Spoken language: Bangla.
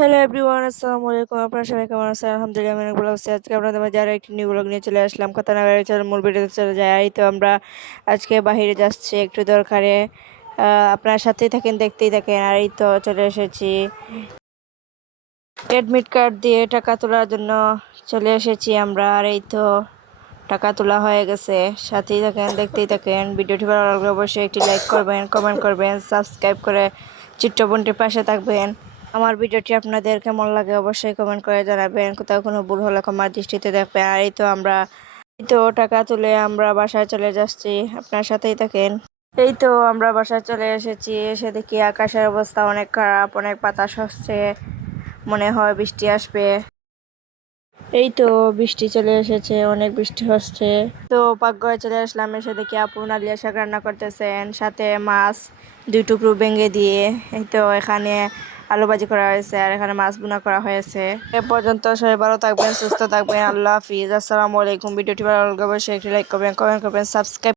হ্যালো এভরিওয়ান আসসালামু আলাইকুম। আপনারা সবাই কেমন আছেন? আলহামদুলিল্লাহ, আমি ভালো আছি। আজকে আপনাদের মাঝে আরও একটি নিউ ব্লগ নিয়ে চলে আসলাম। কথা না বেড়ে চলে মূল ভিডিওতে চলে যায় এই তো আমরা আজকে বাইরে যাচ্ছি একটু দরকারে। আপনার সাথেই থাকেন, দেখতেই থাকেন। আর এই তো চলে এসেছি। অ্যাডমিট কার্ড দিয়ে টাকা তোলার জন্য চলে এসেছি আমরা। আর এই তো টাকা তোলা হয়ে গেছে। সাথেই থাকেন, দেখতেই থাকেন। ভিডিওটি ভালো লাগলে অবশ্যই একটি লাইক করবেন কমেন্ট করবেন সাবস্ক্রাইব করে চিত্রবনটির পাশে থাকবেন। আমার ভিডিওটি আপনাদের কেমন লাগে অবশ্যই কমেন্ট করে জানাবেন। কোথাও কোনো ভুল হলে ক্ষমার দৃষ্টিতে দেখবেন। আর এই তো আমরা, এই তো টাকা তুলে আমরা বাসায় চলে যাচ্ছি। আপনার সাথেই থাকেন। এই তো আমরা বাসায় চলে এসেছি। এসে দেখি আকাশের অবস্থা অনেক খারাপ, অনেক বাতাস হচ্ছে মনে হয় বৃষ্টি আসবে। এই তো বৃষ্টি চলে এসেছে, অনেক বৃষ্টি হচ্ছে। তো পাকঘরে চলে আসলাম। এসে দেখি আপু নালিয়া শাক রান্না করতেছেন। সাথে মাছ, দুই টুকরো ভেঙে দিয়ে। এই তো এখানে আলু ভাজি করা হয়েছে, আর এখানে মাছ বোনা করা হয়েছে। এ পর্যন্ত সবাই ভালো থাকবেন, সুস্থ থাকবেন, আল্লাহ হাফিজ। আসসালামু আলাইকুম, ভিডিওটি ভালো লাগলে অবশ্যই একটি লাইক করবেন কমেন্ট করবেন সাবস্ক্রাইব